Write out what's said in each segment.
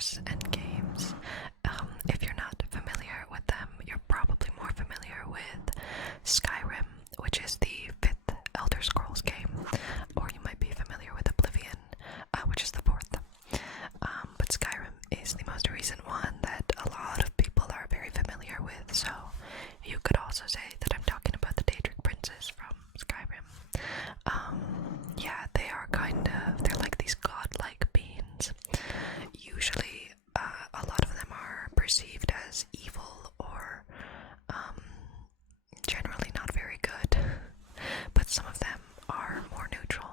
universe and games. If you're not familiar with them, you're probably more familiar with Skyrim, which is the 5th Elder Scrolls game, or you might be familiar with Oblivion, which is the 4th. But Skyrim is the most recent one that a lot of people are very familiar with, so you could also say that I'm talking about the Daedric princes from Skyrim. Yeah, they are they're like these godlike beings. Usually, a lot of them are perceived as evil or generally not very good, but some of them are more neutral.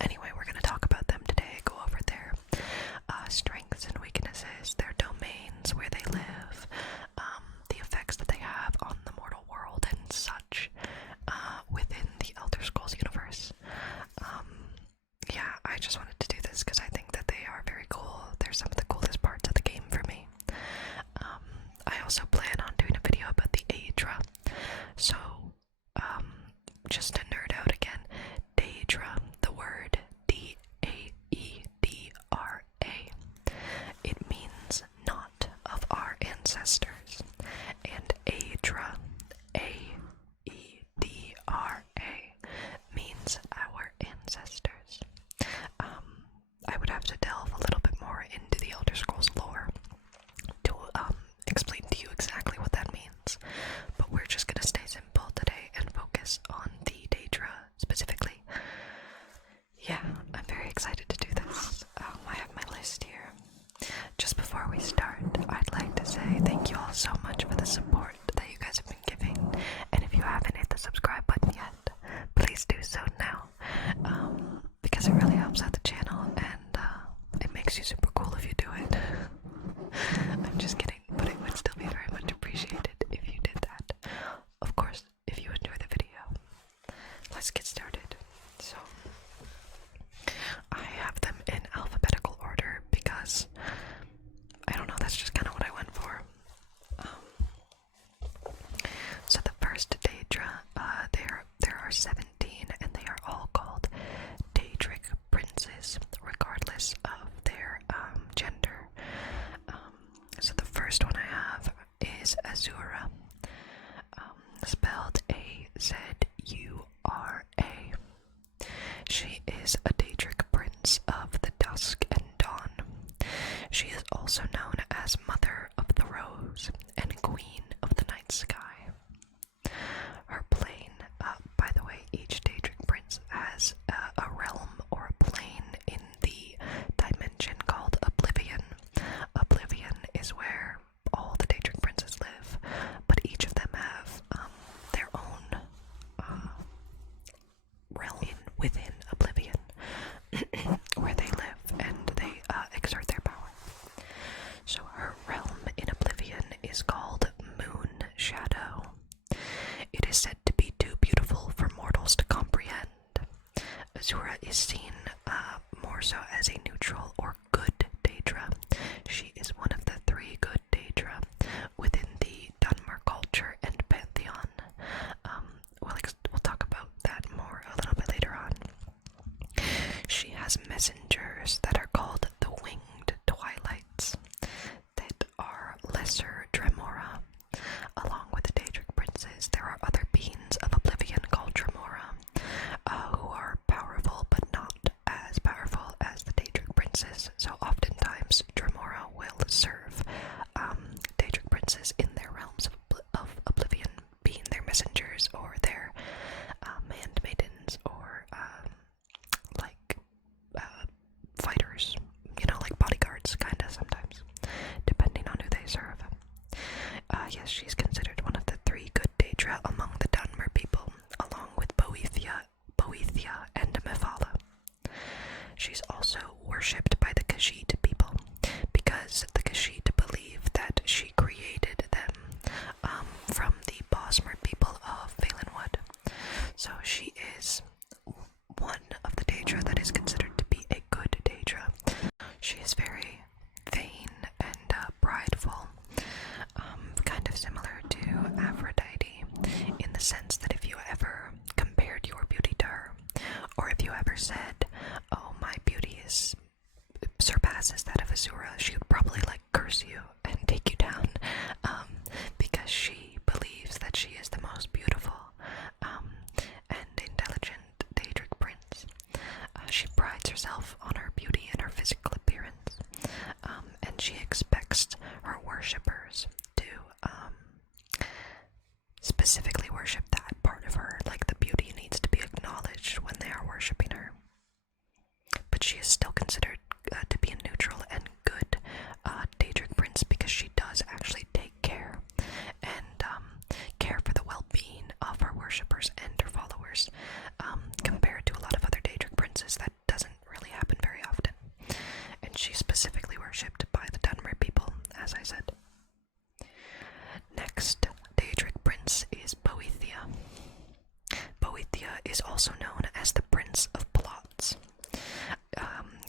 Anyway, we're going to talk about them today, go over their strengths and weaknesses, their domains, where they live, the effects that they have on the mortal world and such within the Elder Scrolls universe. Yeah, I just wanted to do this because I think that they are very cool. They're some of the coolest parts of the game for me. I also plan on doing a video about the Daedra. So, just to nerd out again, Daedra, the word D-A-E-D-R-A, it means not of our ancestors, and Aedra, A-E-D-R-A, means our ancestors. I would have to delve a little bit more into the Elder Scrolls lore to explain to you exactly what that means, but we're just gonna stay simple today and focus on the Daedra specifically. Yeah, I'm very excited to do this. I have my list here. Just before we start, I'd like to say thank you all so much for the support that you guys have been giving, and if you haven't hit the subscribe button yet, please do so now, because it really helps out the channel, and it makes you super cool if you do it. I'm just kidding, but it would still be very much appreciated if you did that. Of course, if you enjoy the video. Let's get started. So, I have them in alphabetical order because, I don't know, that's just kind of what I went for. So the first Daedra, there are 17, and they are all called Daedric princes, regardless of their gender. So the first one I have is Azura, spelled A-Z-U-R-A. She is a Daedric prince of the Dusk and Dawn. She is also known as Mother of the Rose and Queen of the Night Sky. Her plane, by the way, each Daedric prince has a realm or a plane in the dimension called Oblivion. Oblivion is where all the Daedric princes live, but each of them have their own realm within Oblivion where they live and they exert their power. So her realm in Oblivion is called Moon Shadow. It is said to be too beautiful for mortals to comprehend. Azura is seen more so as a neutral or good Daedra. She is one of the 3 good Daedra within the Dunmer culture and pantheon. We'll talk about that more a little bit later on. She has messengers that are called the Winged Twilights, that are lesser Dremora. Along with the Daedric princes, there are other beings of Oblivion called Dremora, who are powerful but not as powerful as the Daedric princes. So oftentimes Dremora will serve Daedric princes in their realms of Oblivion, being their messengers or their handmaidens or fighters, like bodyguards, kinda sometimes, depending on who they serve. Yes, she's considered one of the 3 good Daedra among the Dunmer people, along with Boethia, and Mephala. She's also worshipped by the Khajiit people, because the Khajiit believe that she created them from the Bosmer people of Valenwood. So she is one of the Daedra that is considered to be a good Daedra. She is very vain and prideful, kind of similar to Aphrodite, in the sense that if you ever compared your beauty to her, or if you ever said, oh, my beauty surpasses that of Azura, she would probably worshipped by the Dunmer people, as I said. Next Daedric prince is Boethia. Boethia is also known as the Prince of Plots.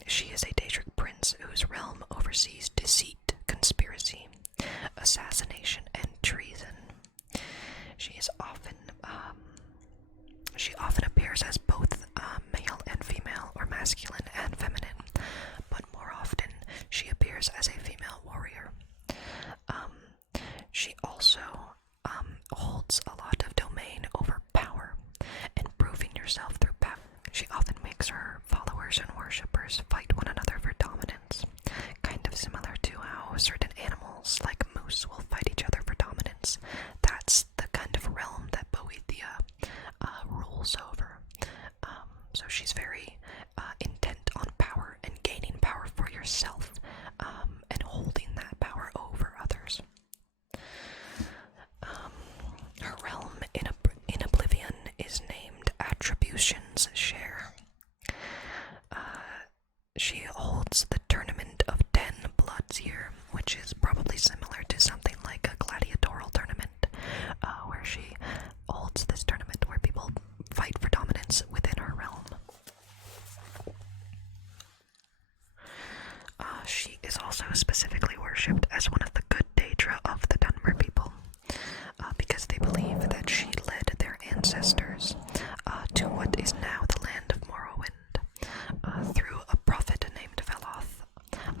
She is a Daedric prince whose realm oversees deceit, conspiracy, assassination, and treason. She often appears as both male and female, or masculine and feminine, but more often she appears as a female warrior. She also holds a lot of domain over power and proving yourself through power. She often makes her followers and worshippers fight one another for dominance, kind of similar to how certain animals like moose will fight each other for dominance. That's the kind of realm that Boethia rules over. So she's very intent on power and gaining power for yourself, and holding that power over others. Her realm in Oblivion is named Attribution's Share. She holds the Tournament of 10 Bloods here, which is probably similar to something like a gladiatorial tournament, where she holds this tournament where people fight for dominance within her realm. She is also specifically worshipped as one of the good Daedra of the Dunmer people, because they believe that she led their ancestors to what is now the land of Morrowind, through a prophet named Veloth.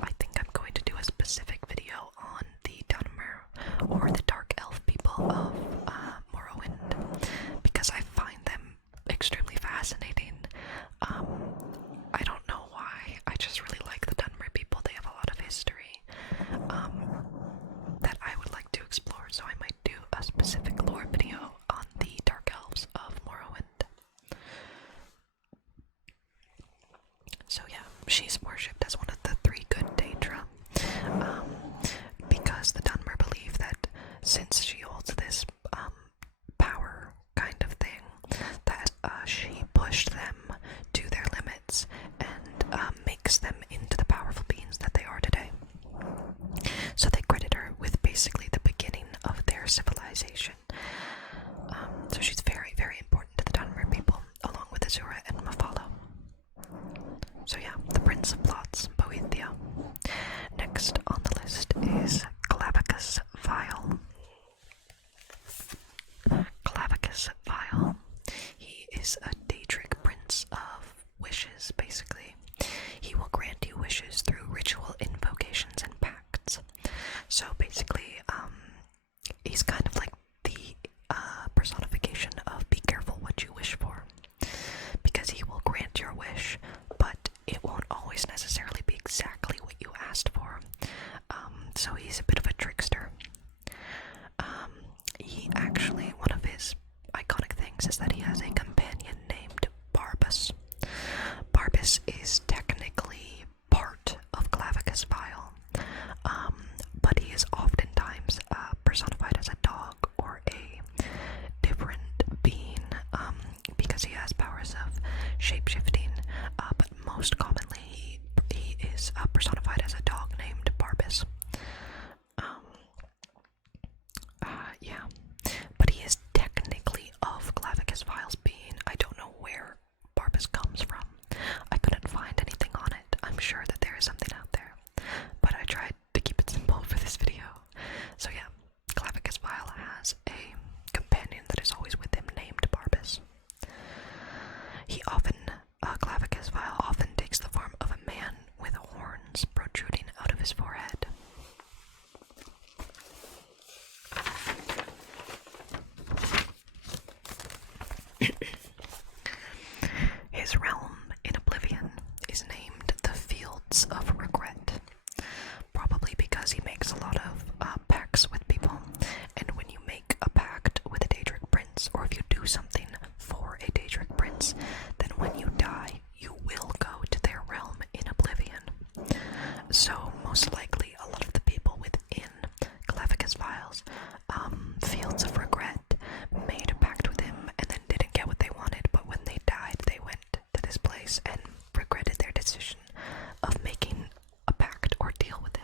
I think I'm going to do a specific video on the Dunmer, or the Dark Elf people of Morrowind, because I find them extremely fascinating. I don't know why, I just really like the Dunmer people. They have a lot of history that I would like to explore, so I might do a specific lore video on the Dark Elves of Morrowind. So yeah, she's worshipped as one of the three good Daedra, because the Dunmer believe that since she holds this power kind of thing, that she pushed them to their limits and makes them into the powerful beings that they are today. So they credit her with basically the beginning of their civilization. So she's very, very important to the Dunmer people, along with Azura and Mephala. So yeah, the Prince of Plots, Boethia. Next on the list is Clavicus Vile. Clavicus Vile. He is a Daedric prince of wishes, basically. He will grant you wishes through ritual invocations and pacts. So basically, he's kind of like the personification of be careful what you wish for, because he will grant your wish, but it won't always necessarily be exactly what you asked for. So he's a bit of a trickster. He actually, one of his iconic things is that he has a companion named Barbas. Barbas is technically part of Clavicus Vile, but he is oftentimes personified as a dog or a different being, because he has powers of shapeshifting, but most commonly he is personified as a dog named Barbas. Yeah, but he is technically of Clavicus Vile's being. I don't know where Barbas comes from. I couldn't find anything on it. I'm sure that there is something out there, but I tried to keep it simple for this video. So yeah, Clavicus Vile has a companion that is always with him named Barbas. Clavicus Vile often takes the form of a man with horns protruding out of his forehead. His realm in Oblivion is named the Fields of Regret, probably because he makes a lot of pacts with people, and when you make a pact with a Daedric prince, or if you do something for a Daedric prince, then when you die, you will go to their realm in Oblivion. So most likely a lot of the people within Clavicus Vile's Fields of Regret made a pact with him and then didn't get what they wanted, but when they died they went to this place and regretted their decision of making a pact or deal with him.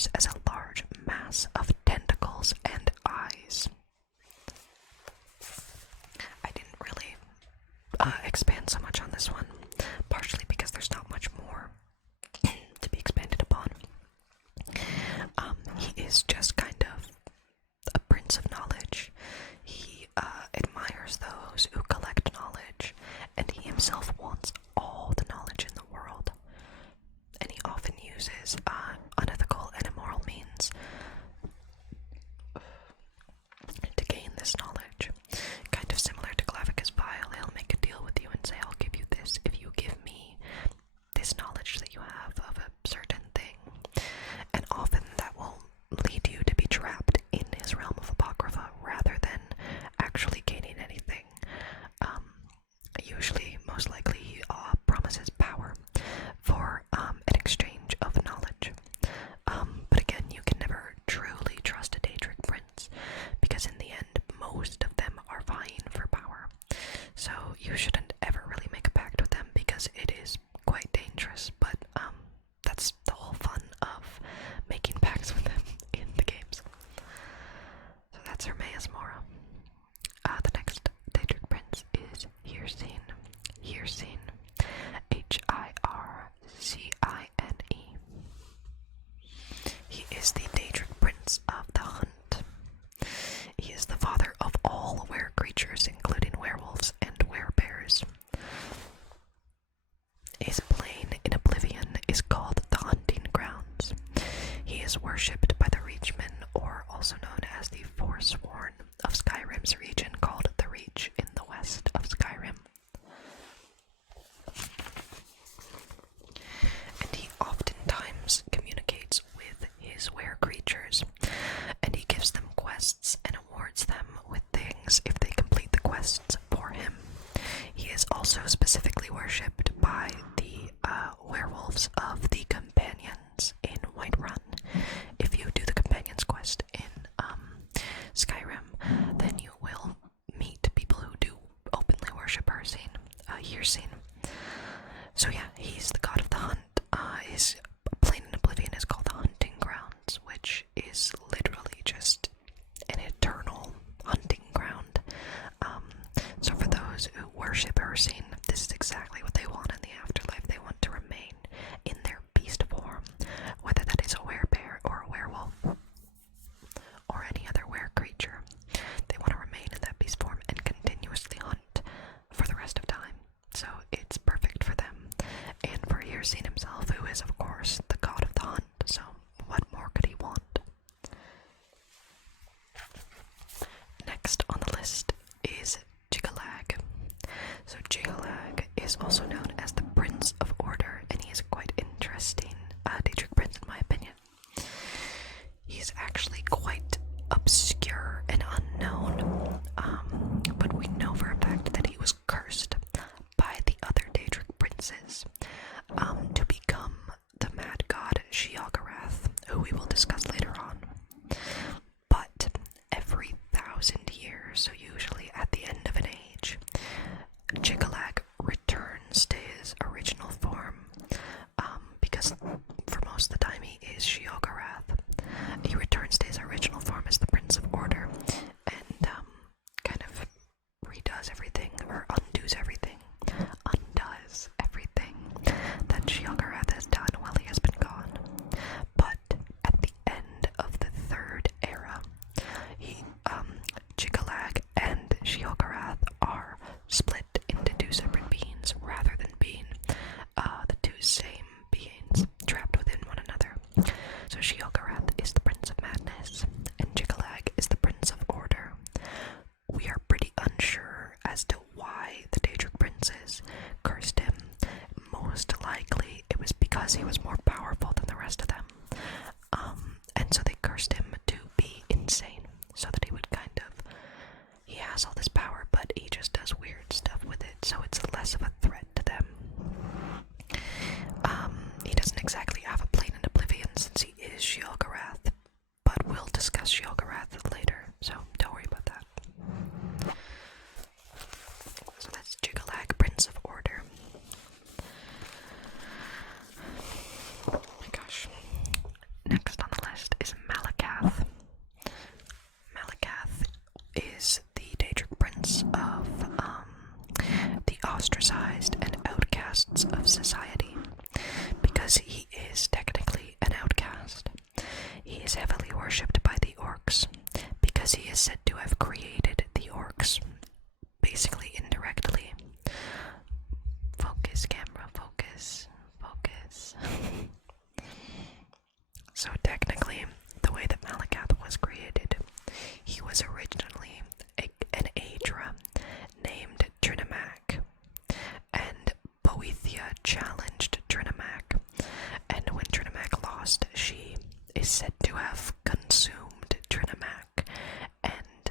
appears as a large mass of tentacles and eyes. I didn't really expand so much on this one, partially because there's not much more to be expanded upon. He is just kind of a prince of knowledge. He admires those who collect knowledge, and he himself wants all the knowledge in the world. And he often uses unethical and immoral means to gain this knowledge. Kind of similar to Clavicus Vile, he'll make a deal with you and say, I'll give you this if you give me this knowledge that you have of a certain thing. And often that will lead you to be trapped in his realm of Apocrypha rather than actually gaining anything. Usually, most likely, he promises power for an exchange of knowledge. But again, you can never truly trust a Daedric prince, because in the end, most of them are vying for power. So you shouldn't ever really make a pact with them, because it is quite dangerous, but that's the whole fun of making pacts with them in the games. So that's Hermaeus Mora. The next Daedric prince is Hircine. Hircine. Hircine. He is the Daedric prince of the Hunt. He is the father of all were creatures, including werewolves and werebears. His plane in Oblivion is called the Hunting Grounds. He is worshipped by the Reachmen, or also known as the Forsworn of Skyrim's region called the Reach in the west of Skyrim. And he oftentimes communicates with his were creatures, and he gives them quests and awards them with things if they complete the quests for him. He is also specifically worshipped by the werewolves of the Companions in Whiterun. If you do the Companions quest in Skyrim, then you will meet people who do openly worship Hircine. So yeah, he's the god of the hunt. His plane in Oblivion is called the Hunting Grounds, which is literally just an eternal hunting ground. So for those who worship Hircine, this is exactly what they want in the afterlife. They want to remain in their beast form, whether that is a werebear or a werewolf or any other were creature. They want to remain in that beast form and continuously hunt for the rest of time. So it's perfect for them and for Hircine himself, who is of course the god of the hunt. So what more could he want? Next on the list is Jigalag. So Jigalag is also known as the Prince of Order, and he is a quite interesting Daedric prince in my opinion. He's actually quite obscure and unknown, but we know for a fact that he was cursed by the other Daedric princes to become the mad god Sheogorath, who we will discuss later on. But every 1,000 years, so usually at the end of an age, Jigalag returns to his original form, because for most of the time he is Sheogorath. He returns to his original form as the Prince of Order, and kind of redoes everything, or undoes everything that Sheogorath has done while he has been gone. But at the end of the Third Era, Jigalag and Sheogorath are split into two separate beings rather than being the two same beings trapped within one another. So Sheogorath is the Prince of Madness, and Jigalag is the Prince of Order. We are pretty unsure as to why the Daedric princes cursed him. Most likely it was because he was more powerful than the rest of them. And so they cursed him to be insane, so that he would he has all this power, but he just does weird stuff with it, so it's less of a threat to them. He doesn't exactly have a plane in Oblivion since he is Sheogorath, but we'll discuss Sheogorath later, so don't worry about that. So that's Jigalag, Prince of Order. So technically, the way that Malakath was created, he was originally an Aedra named Trinimac, and Boethia challenged Trinimac, and when Trinimac lost, she is said to have consumed Trinimac and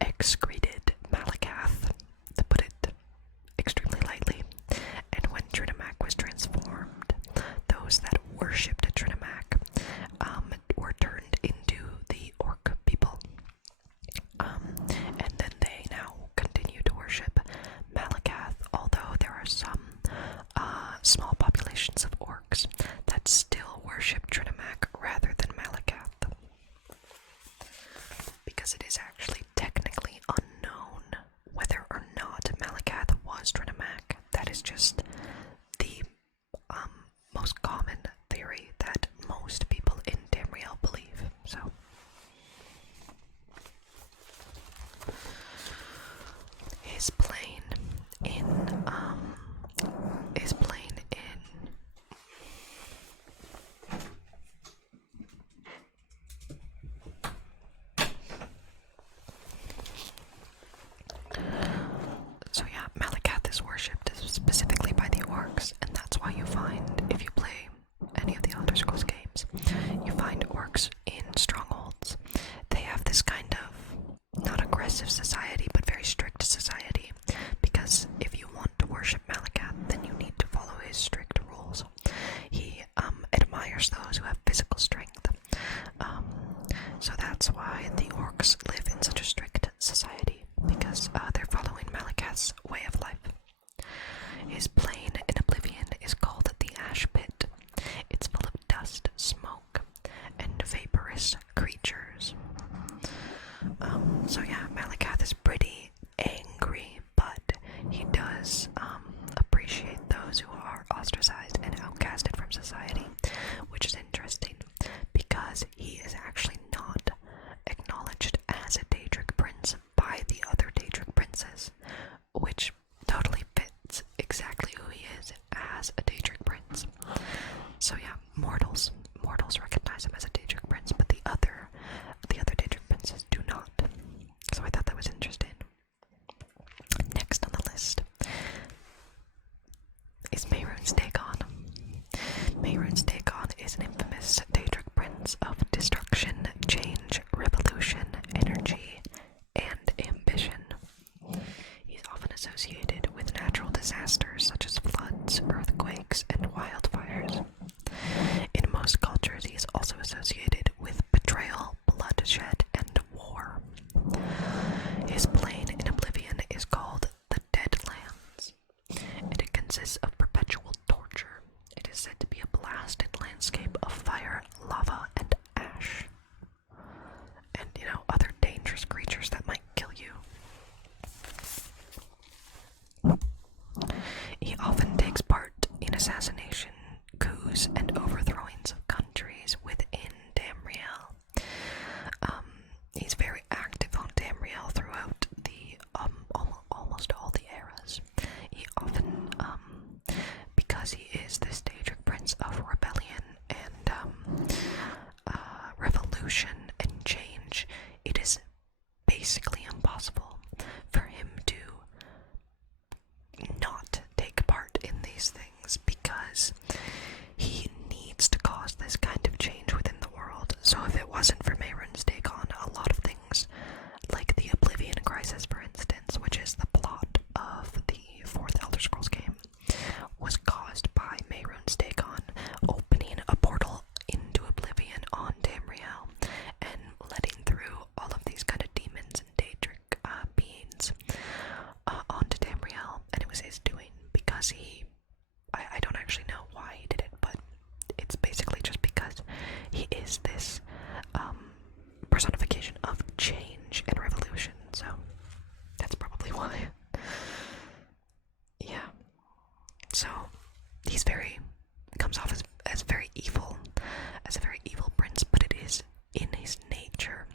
excreted Malakath, to put it extremely lightly. And when Trinimac was transformed, those that worshipped Trinimac were turned into the orc people. And then they now continue to worship Malakath, although there are some small populations of orcs that still worship Trinimac rather than Malakath, because it is actually technically unknown whether or not Malakath was Trinimac. That is just the most common theory that most people in Tamriel believe. So his plane in so yeah, Malakath is worshipped specifically by the orcs, and that's why you find, if you play any of the Elder Scrolls games, you find orcs in strongholds. They have this kind of not aggressive society, but very strict society, because if you want to worship Malakath, then you need to follow his strict rules. He admires those who have physical strength. So that's why the orcs live in such a strict society, because they're following Malakath's way of life. His plane in Oblivion is called the Ash Pit. It's full of dust, smoke, and vaporous creatures. So yeah, Malakath is pretty angry, but he does appreciate those who are ostracized and outcasted from society, which is interesting because he is actually not acknowledged as a Daedric prince by the other Daedric princes, which totally fits exactly who he is as a Daedric prince. So yeah, mortals recognize him as a Daedric prince, but the other Daedric princes do not. So I thought that was interesting. Next on the list is Mehrunes Dagon. Mehrunes Dagon is an infamous Daedric prince of destruction, change, revolution, energy, and ambition. He's often associated with natural disasters such as floods, earthquakes, and wildfires. In most cultures, he is also associated with betrayal, bloodshed, and war. His plane in Oblivion is called the Deadlands, and it consists of perpetual torture. It is said to be a blasted landscape of fire, lava, and ash, and other dangerous creatures that might kill you. He often takes part in assassination, coups, and overthrowings of countries within Tamriel. He's very active on Tamriel throughout the almost all the eras. He often, because he is this Daedric prince of rebellion and revolution and change, it is basically impossible for him to not take part in these things, because he needs to cause this kind of change within the world. So if it wasn't for Mehrunes Dagon, a lot of things, like the Oblivion Crisis, for instance, which is the plot of the 4th Elder Scrolls game, was caused by Mehrunes Dagon opening a portal into Oblivion on Tamriel and letting through all of these kind of demons and Daedric beings onto Tamriel, and it was his doing, because I don't actually know why he did it, but it's basically just because he is this personification of change and revolution, so that's probably why. Yeah. So he's comes off as very evil, as a very evil prince, but it is in his nature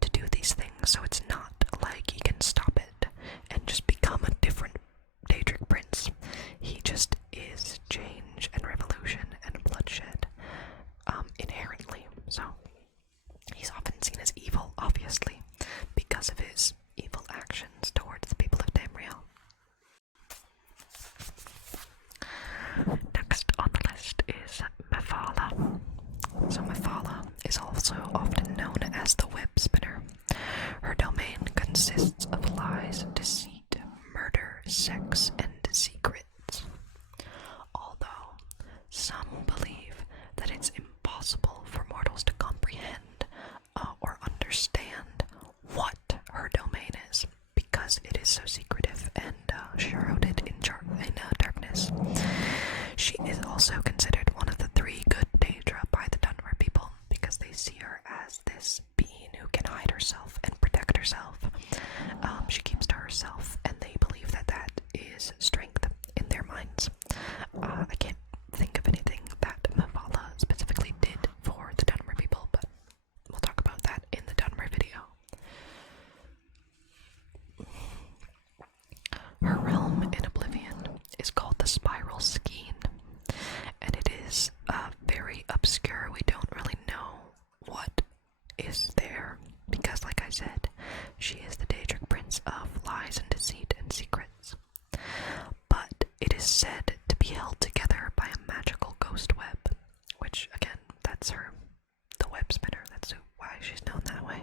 to do these things, so it's not like he can stop it and just become a different Daedric prince. He just is change and revolution and bloodshed. impossible for mortals to comprehend or understand what her domain is, because it is so secretive and shrouded in darkness. She is also considered one of the 3 good Daedra by the Dunmer people, because they see her as this being who can hide herself and protect herself. She keeps to herself, and they believe that that is strength in their minds. I can't think of anything that Mephala specifically did for the Dunmer people, but we'll talk about that in the Dunmer video. Her realm in Oblivion is called the Spiral Skein, and it is very obscure. We don't really know what is there, because like I said, she is the Daedric prince of lies and deceit and secrets. But it is said to be held together by a magical ghost web, which again, that's her, the web spinner. That's why she's known that way.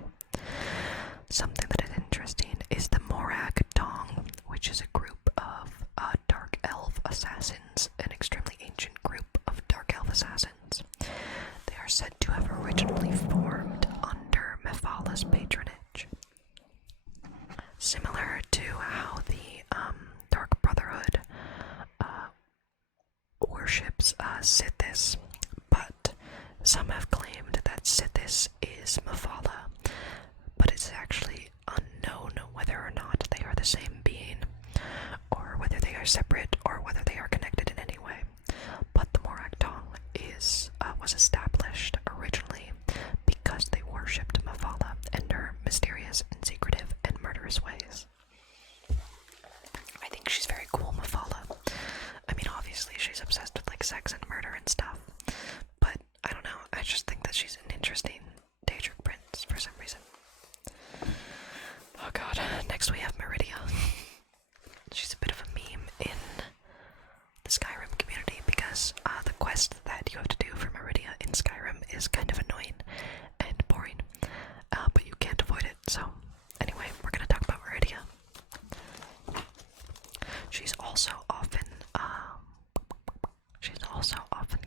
Something that is interesting is the Morag Tong, which is a group of dark elf assassins, an extremely ancient group of dark elf assassins. They are said to have originally formed under Mephala's patronage. Similar to how the Dark Brotherhood worships Sithis, but some have claimed that Sithis is Mephala, but it's actually unknown whether or not they are the same being, or whether they are separate, or whether they are connected in any way. But the Morag Tong was established originally because they worshipped Mephala and her mysterious and secretive and murderous ways. I think she's very cool, Mephala. I mean, obviously she's obsessed with like sex and murder and stuff, but I don't know, I just think that she's an interesting Daedric prince for some reason. Oh god, next we have Meridia. She's a bit of a meme in the Skyrim community because the quest that you have to do for Meridia in Skyrim is kind of annoying and boring, but you can't avoid it. So anyway, we're gonna talk about Meridia. She's also often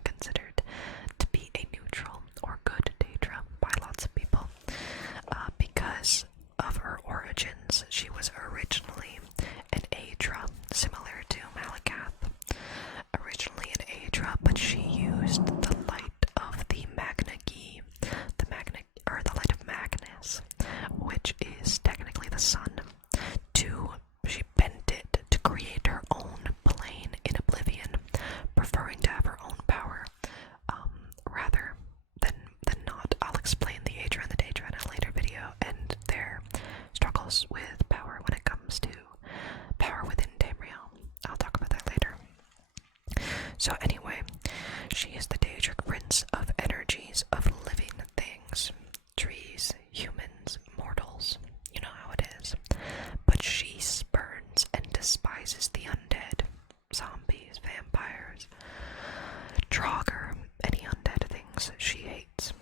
considered to be a neutral or good Daedra by lots of people, because of her origins. She was originally an Aedra, similar to Malakath. Originally an Aedra, but she used the light of the Magna-Gi, the light of Magnus, which is technically the sun. She bent it to create her own plane in Oblivion, preferring to have her own power, rather than not. I'll explain the Aedra and the Daedra in a later video, and their struggles with power when it comes to power within Tamriel. I'll talk about that later. So anyway, she is the Daedric prince of energies of living things. Trees, humans, mortals. You know how it is. But she spurns and despises the undead. Zombies, vampires, Draugr, any undead things she hates.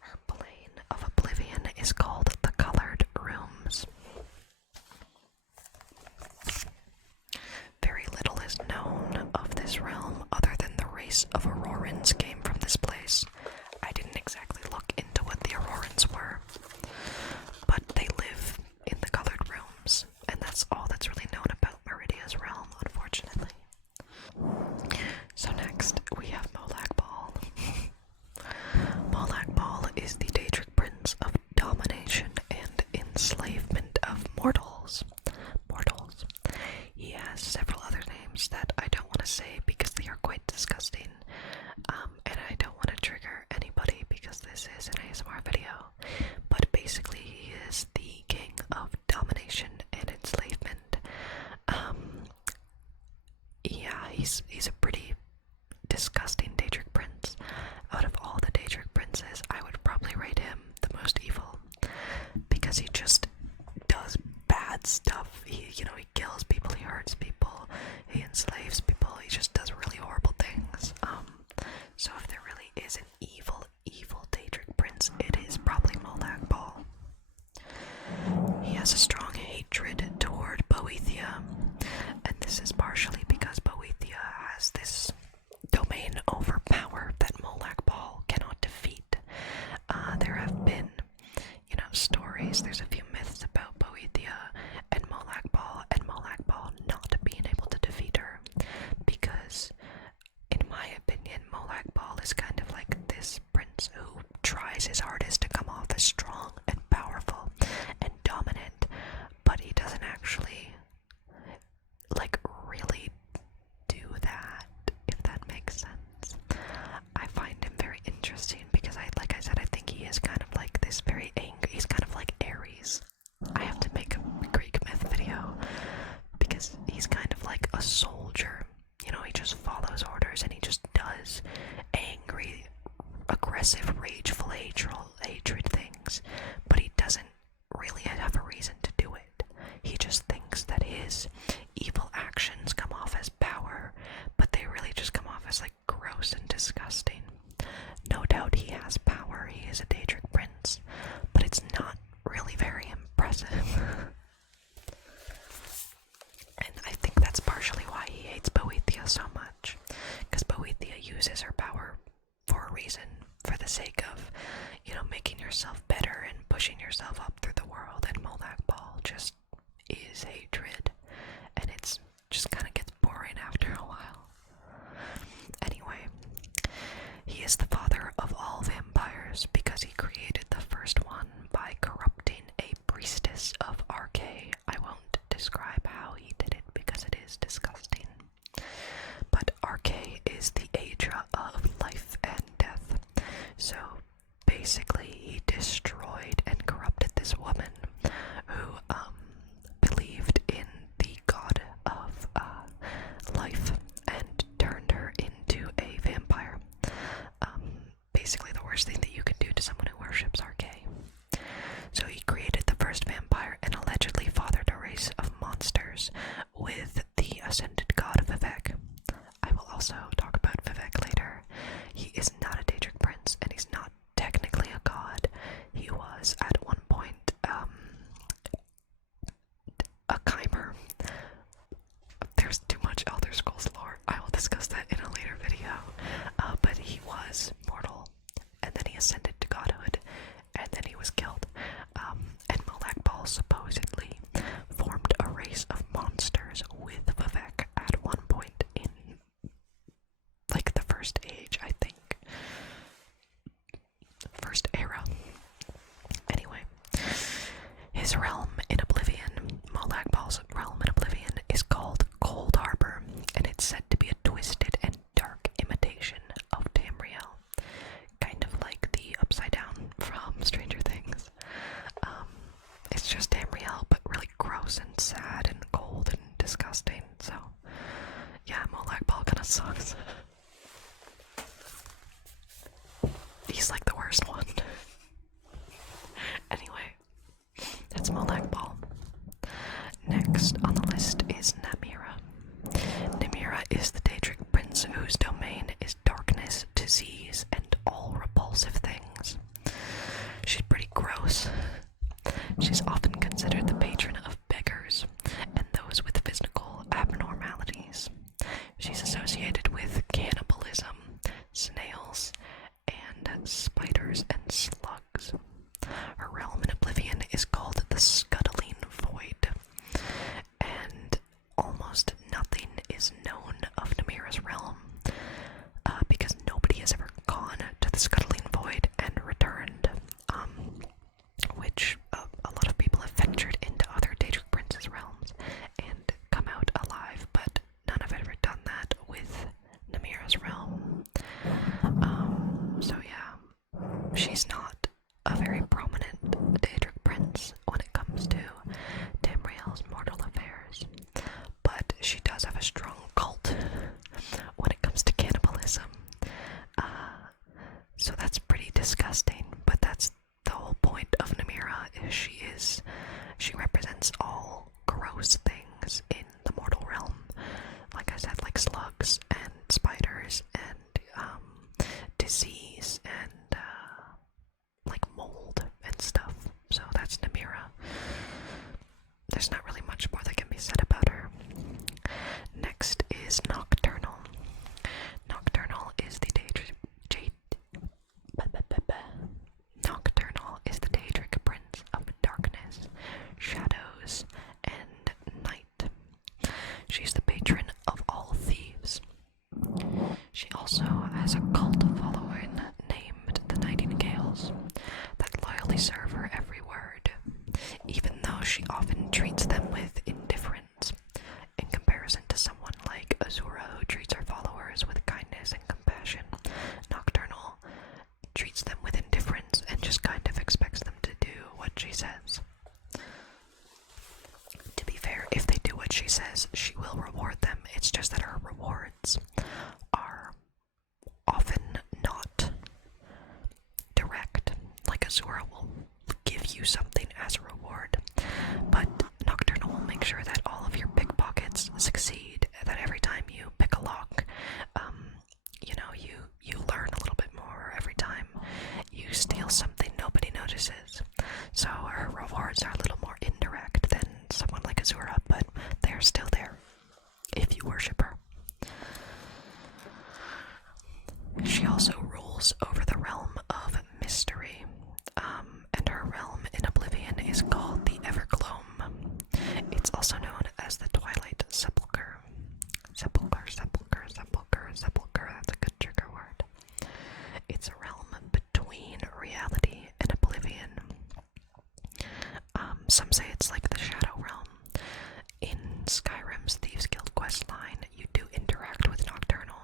Her plane of Oblivion is called the Colored Rooms. Very little is known of this realm other than the race of Aurorans came from this place. I didn't exactly look into what the Aurorans were, but they live in the Colored Rooms, and that's all that's really known about Meridia's realm, unfortunately. So next, we have Molag Bal. Molag Bal is the Daedric prince of domination and enslavement of mortals. He has several other names that I don't want to say because they are quite disgusting, and I don't want to trigger anybody because this is an ASMR video, but basically he is the king of domination and enslavement. Yeah, he's a pretty disgusting Daedric prince. Out of all the Daedric princes, I would probably rate him the most evil, because he just does bad stuff. He kills people, he hurts people, he enslaves people, he just does really horrible things. So if there really is an evil Daedric prince, it is probably Molag Bal. He has a strong hatred toward Boethia, and this is partially because Boethia has this domain ascended god Vivek. I will also talk about Vivek later. He is not a Daedric prince, and he's not technically a god. He was, at one point, a chimer. There's too much Elder Scrolls lore. I will discuss that in a later video. But he was mortal, and then he ascended to godhood, and then he was killed. And Molag Bal supposedly formed a race of monsters with Vivek at one point in, like, the First Age, I think. First era. Anyway, his realm in Oblivion, Molag Bal's realm in Oblivion, is called Cold Harbor, and it's said to be a twisted and dark imitation of Tamriel. Kind of like the Upside Down from Stranger Things. It's just Tamriel, but really gross and sad and cold and disgusting, so yeah, Molag Bal kinda sucks. He's like the worst one. Anyway, that's Molag Bal. Next on the list is Namira. Namira is the Daedric prince whose domain is darkness, disease, and all repulsive things. She's pretty gross. She's often considered the patron of beggars and those with physical abnormalities. She's associated with cannibalism, snails, and spiders and slugs. Her realm in Oblivion is called the Scuttling Void, and almost nothing is known of Namira's realm, because nobody has ever gone to the Scuttling Void and returned, which a lot of people have ventured into other Daedric princes' realms and come out alive, but none have ever done that with Namira's realm. So yeah, she's not a very prominent Daedric prince when it comes to Tamriel's mortal affairs, but she does have a strong cult when it comes to cannibalism. So that's pretty disgusting, but that's the whole point of Namira, is she represents all gross things in the mortal realm. Like I said, like slugs and spiders and disease and like mold and stuff. So that's Namira. There's not really much more that can be said about her. Next is Nocturnal. Nocturnal is the Nocturnal is the Daedric prince of darkness, shadows, and night. She's the patron of all thieves. She also has a cult following named the Nightingales that loyally serve her every word, even though she often treats them with indifference, in comparison to someone like Azura, who treats her followers with kindness and compassion. Nocturnal treats them with indifference and just kind of expects them to do what she says. To be fair, if they do what she says, she will reward them. It's just that her rewards are often not direct. Like Azura will give you something as a reward, but Nocturnal will make sure that all of your pickpockets succeed, that every time you pick a lock, you learn a little bit more. Every time you steal something, nobody notices. So her rewards are a little more indirect than someone like Azura, but they're still there if you worship her. She also rules over the realm of mystery, and her realm in Oblivion is called the Evergloam. It's also known as the Twilight Sepulchre. Sepulchre, that's a good trigger word. It's a realm between reality and Oblivion. Some say it's like the Shadow Realm. In Skyrim's Thieves Guild questline, you do interact with Nocturnal,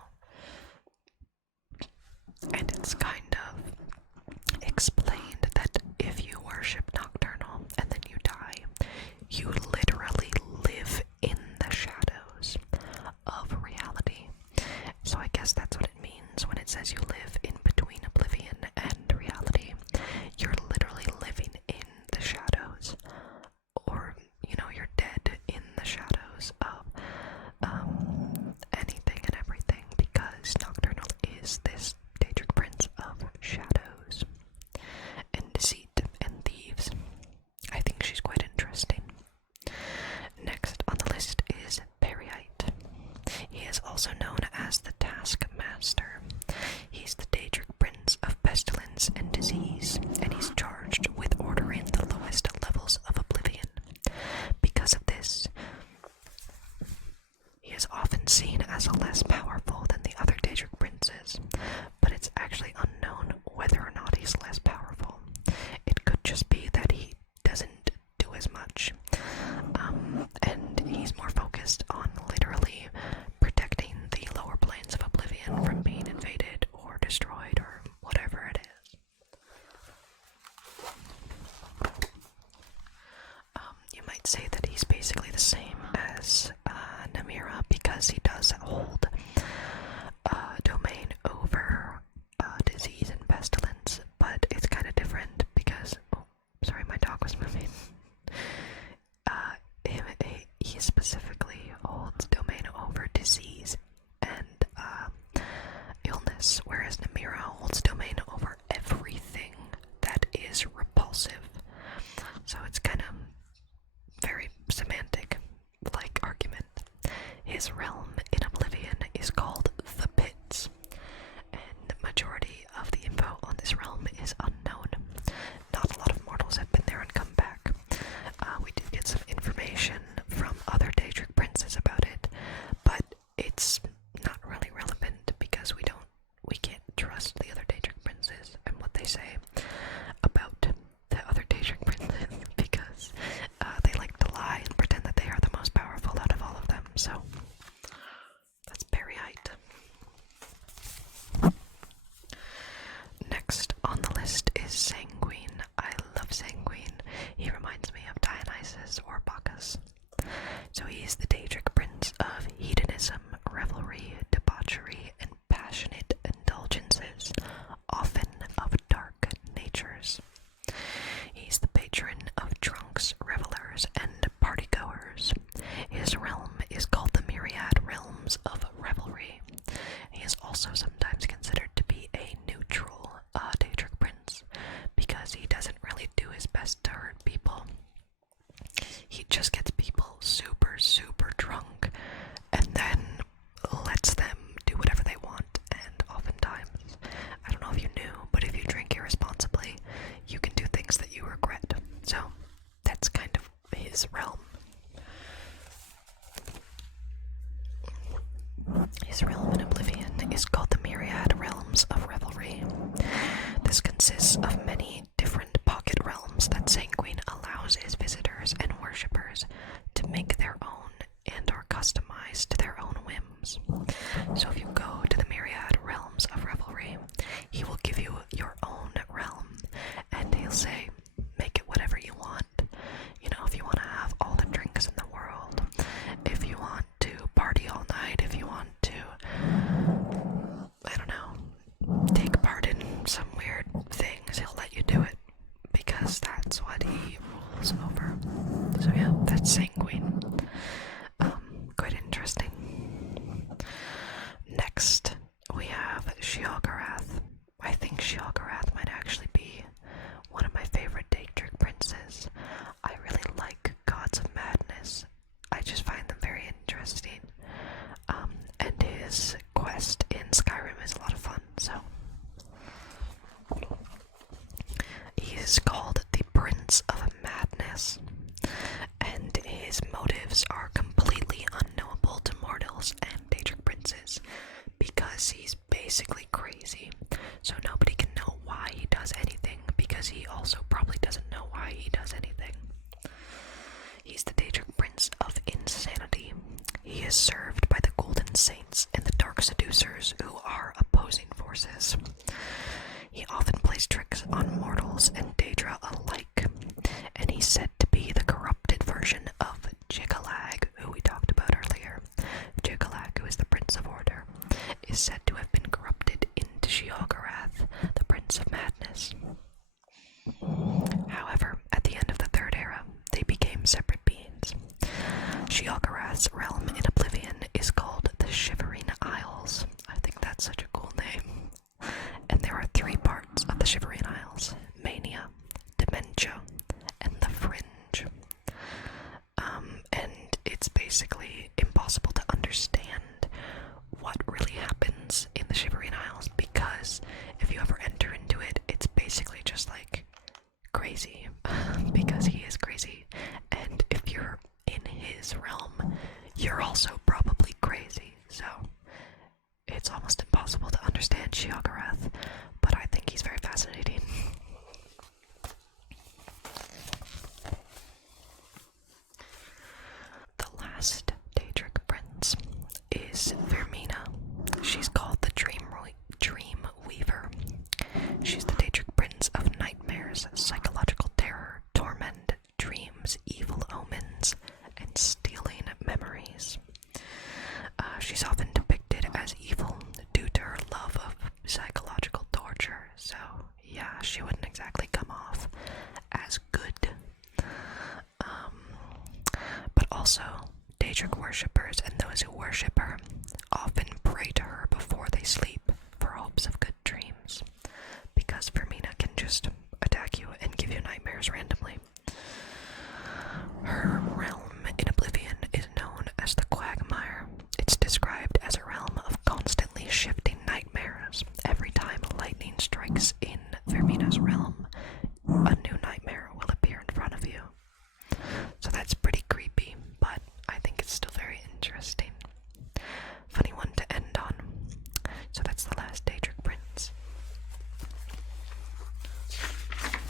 and it's kind of explained that if you worship Nocturnal and then you die, you literally live in the shadows of reality. also known as the Taskmaster. He's the Daedric Prince of Pestilence and Disease, and he's charged with ordering the lowest levels of oblivion. Because of this, he is often seen as less powerful than the other Daedric princes, but it's actually unknown whether or not he's less powerful. It could just be that he doesn't do as much, and he's more focused on literally protecting the lower planes of oblivion from being invaded or destroyed or whatever it is. You might say that he's basically the same as Namira because he does hold domain over disease and pestilence, but it's kind of different because, oh, sorry, my dog was moving. He specifically holds domain over disease and illness, whereas Namira holds domain over everything that is repulsive. So it's kind of very semantic, like argument. His realm in Oblivion is called the Pits, and the majority of the info on this realm is unknown. Not a lot of mortals have been there and come back. We did get some information from other Daedric princes about it, but it's not really relevant because we can't trust the other Daedric princes and what they say about the other Daedric princes because they like to lie and pretend that they are the most powerful out of all of them. So that's Periite. Next on the list is Sanguine. I love Sanguine. He reminds me of Dionysus or Bacchus. So he's the Daedric prince of hedonism, revelry, debauchery, and passionate indulgences, often of dark natures. He's the patron of drunks, revelers, and partygoers. His realm is called the Myriad Realms of Revelry. He is also sometimes considered to be a neutral Daedric prince because he doesn't really do his best to hurt people. He just gets people super, super drunk and then lets them do whatever they want. And oftentimes, I don't know if you knew, but if you drink irresponsibly, you can do things that you regret. So that's kind of his realm. His realm in Oblivion is called the Myriad Realms of Revelry. This consists of many different pocket realms that Sanguine allows his visitors and worshippers to make their own and are customized to their own whims. So if you go to the Myriad Realms of Revelry, he will give you your own realm, and he'll say, make it whatever you want. You know, if you want to have all the drinks in the world, if you want to party all night, if you want to, I don't know, take part in some weird things, he'll let you do it, because that's what he rules over. So yeah, that's Sanguine. Quite interesting. Next, we have Sheogorath. I think Sheogorath might actually be one of my favorite Daedric princes. I really like Gods of Madness. I just find them very interesting. And his quest in Skyrim is a lot of fun, so. He is called the Prince of Madness, and his motives are completely unknowable to mortals and Daedric princes, because he's basically crazy, so nobody can know why he does anything, because he also probably doesn't know why he does anything. He's the Daedric Prince of Insanity. He is served by the Golden Saints and the Dark Seducers, who are opposing forces. He often plays tricks on mortals and Daedra alike, and he's said to be the corrupted version of Jiggalag, who we talked about earlier. Jiggalag, who is the Prince of Order, is said to have been corrupted into Sheogorath, the Prince of Madness. However, at the end of the Third Era, they became separate beings. Sheogorath's realm in Oblivion is called the Shivering Isles. I think that's such a cool name. And there are three parts of the Shivering Isles: Mania, it's almost impossible to understand Sheogorath, but I think he's very fascinating. The last Daedric prince is Vermina. She's called the Dream Weaver. She's the Daedric prince of nightmares, psychological terror, torment, dreams, evil omens, and stealing memories. She's often depicted as evil due to her love of psychological torture, so yeah, she wouldn't exactly come off as good. But also, Daedric worshippers and those who worship her often pray to her before they sleep for hopes of good dreams, because Vermina can just attack you and give you nightmares randomly. Her realm in Oblivion is known as the Quagmire. It's described as a realm of constantly shifting nightmares. Every time lightning strikes in Vermina's realm, a new nightmare will appear in front of you. So that's pretty creepy, but I think it's still very interesting. Funny one to end on. So that's the last Daedric prince.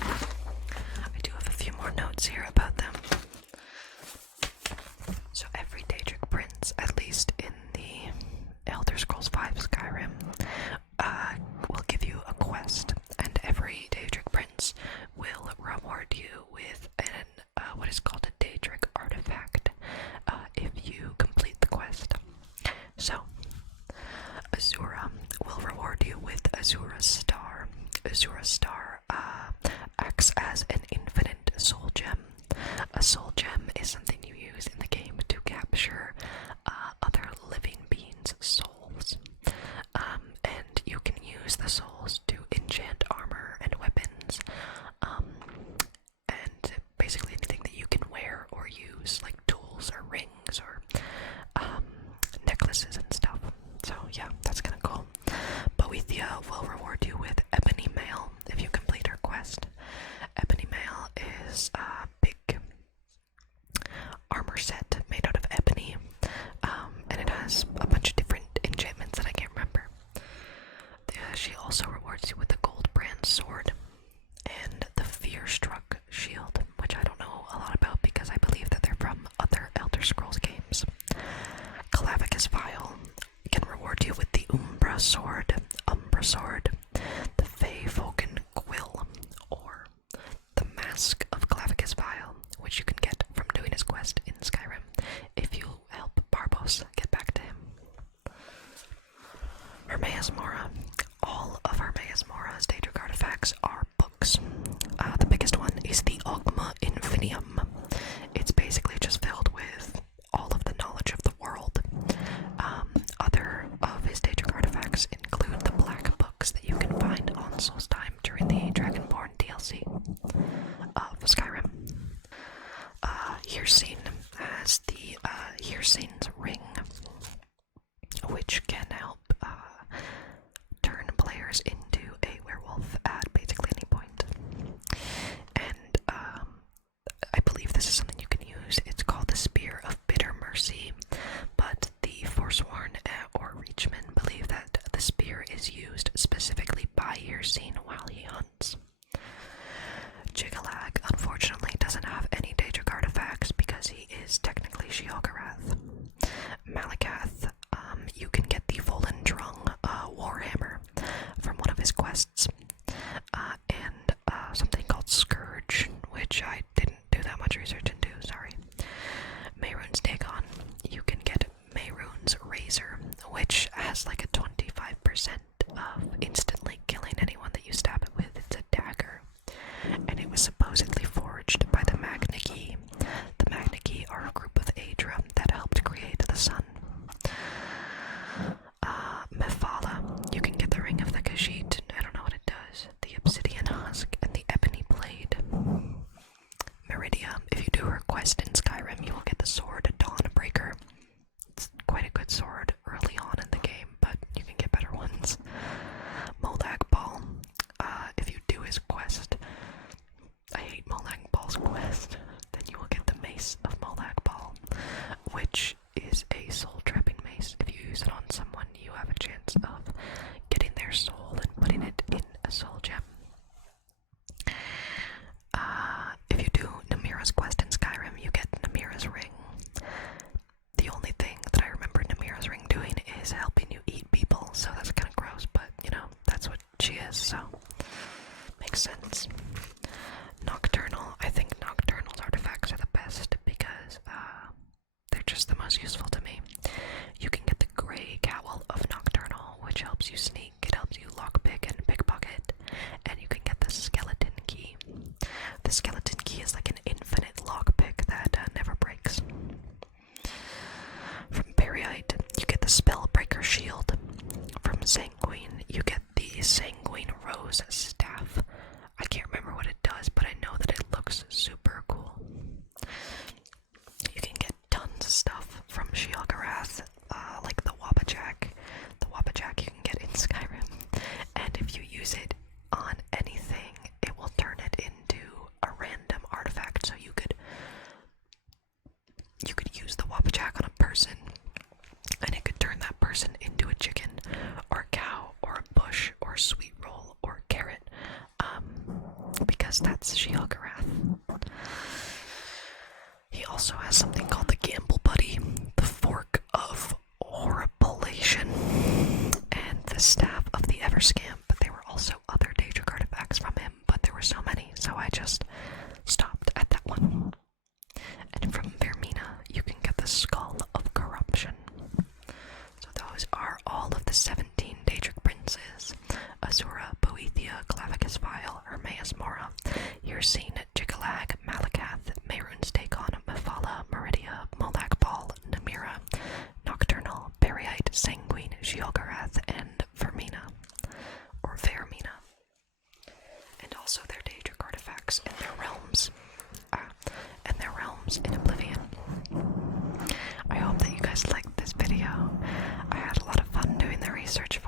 I do have a few more notes here about them. So every Daedric prince, at least in the Elder Scrolls V Skyrim, will give you a quest, and every Daedric prince will reward you with what is called a Daedric artifact if you complete the quest. So, Azura will reward you with Azura's Star. Azura's Star acts as an infinite soul gem. A soul gem is something you use in the game to capture other living beings' souls. And you can use the souls to enchant armor and weapons, and basically anything that you can wear or use, like tools or rings or necklaces and stuff. So yeah, that's kind of cool. Boethia will reward you with Ebony Mail if you complete her quest. Ebony Mail is a big armor set made out of ebony, and it has a bunch of different enchantments that I can't remember. She also rewards you with the Gold Brand Sword and the Fear-Struck Shield, which I don't know a lot about because I believe that they're from other Elder Scrolls games. Clavicus Vial can reward you with the Umbra Sword, the Fey Vulcan Quill, or the Mask of Clavicus Vial, which you can get from doing his quest in Skyrim if you help Barbos get back to him. Hermaeus Mora. All of Hermaeus Mora's Daedric artifacts are books. The biggest one is the Ogma Infinium. It's basically just filled with all of the knowledge of the world. Other of his Daedric artifacts include the black books that you can find on Solstheim during the Dragonborn DLC of Skyrim. Hircine has the Hircine's Ring, which can help turn players into a werewolf at basically any point. And I believe this is something you can use. It's called the Spear of Bitter Mercy, but the Forsworn or Reachmen believe that the spear is used specifically by Hircine while he hunts. Jigalag, unfortunately, doesn't have any Daedric artifacts because he is technically Sheogorath. Malakath, you can get the chance of getting their soul and putting it in a soul gem. If you do Namira's quest in Skyrim, you get Namira's ring. The only thing that I remember Namira's ring doing is helping you eat people, so that's kind of gross, but, you know, that's what she is, so makes sense. Nocturnal. I think Nocturnal's artifacts are the best because they're just the most useful to me. You can get the Grey Cowl of Nocturnal, which helps you sneak, it helps you lockpick and pickpocket, and you can get the Skeleton Key. The Skeleton Key is like an infinite lockpick that never breaks. From Periite, you get the Spellbreaker Shield. From Sanguine, you get the Sanguine Rose Staff. I can't remember what it does, but I know that it looks super cool. You can get tons of stuff from Sheogorath, like the Wabbajack. The Wabbajack you can get in Skyrim, and if you use it on anything, it will turn it into a random artifact. So you could use the Wabbajack on a person, and it could turn that person into a chicken, or a cow, or a bush, or a sweet roll, or a carrot, because that's Sheogorath. He also has something called the Gamble Buddy, the Fork of Horripilation, and the Staff of the Everscamp. But there were also other Daedric artifacts from him, but there were so many, so I just stopped at that one. And from Vermina, you can get the Skull of Corruption. So those are all of the 17 Daedric princes: Azura, Boethia, Clavicus Vile, Hermaeus Mora, Yersin, Jikalag, Malakath, Mehrunes Dagon, Mephala, Meridia, Molag Bal, Namira, Nocturnal, Periite, Sanguine, Sheogorath, and Vermina, or Vermina. And also their Daedric artifacts and their realms. In Oblivion. I hope that you guys liked this video. I had a lot of fun doing the research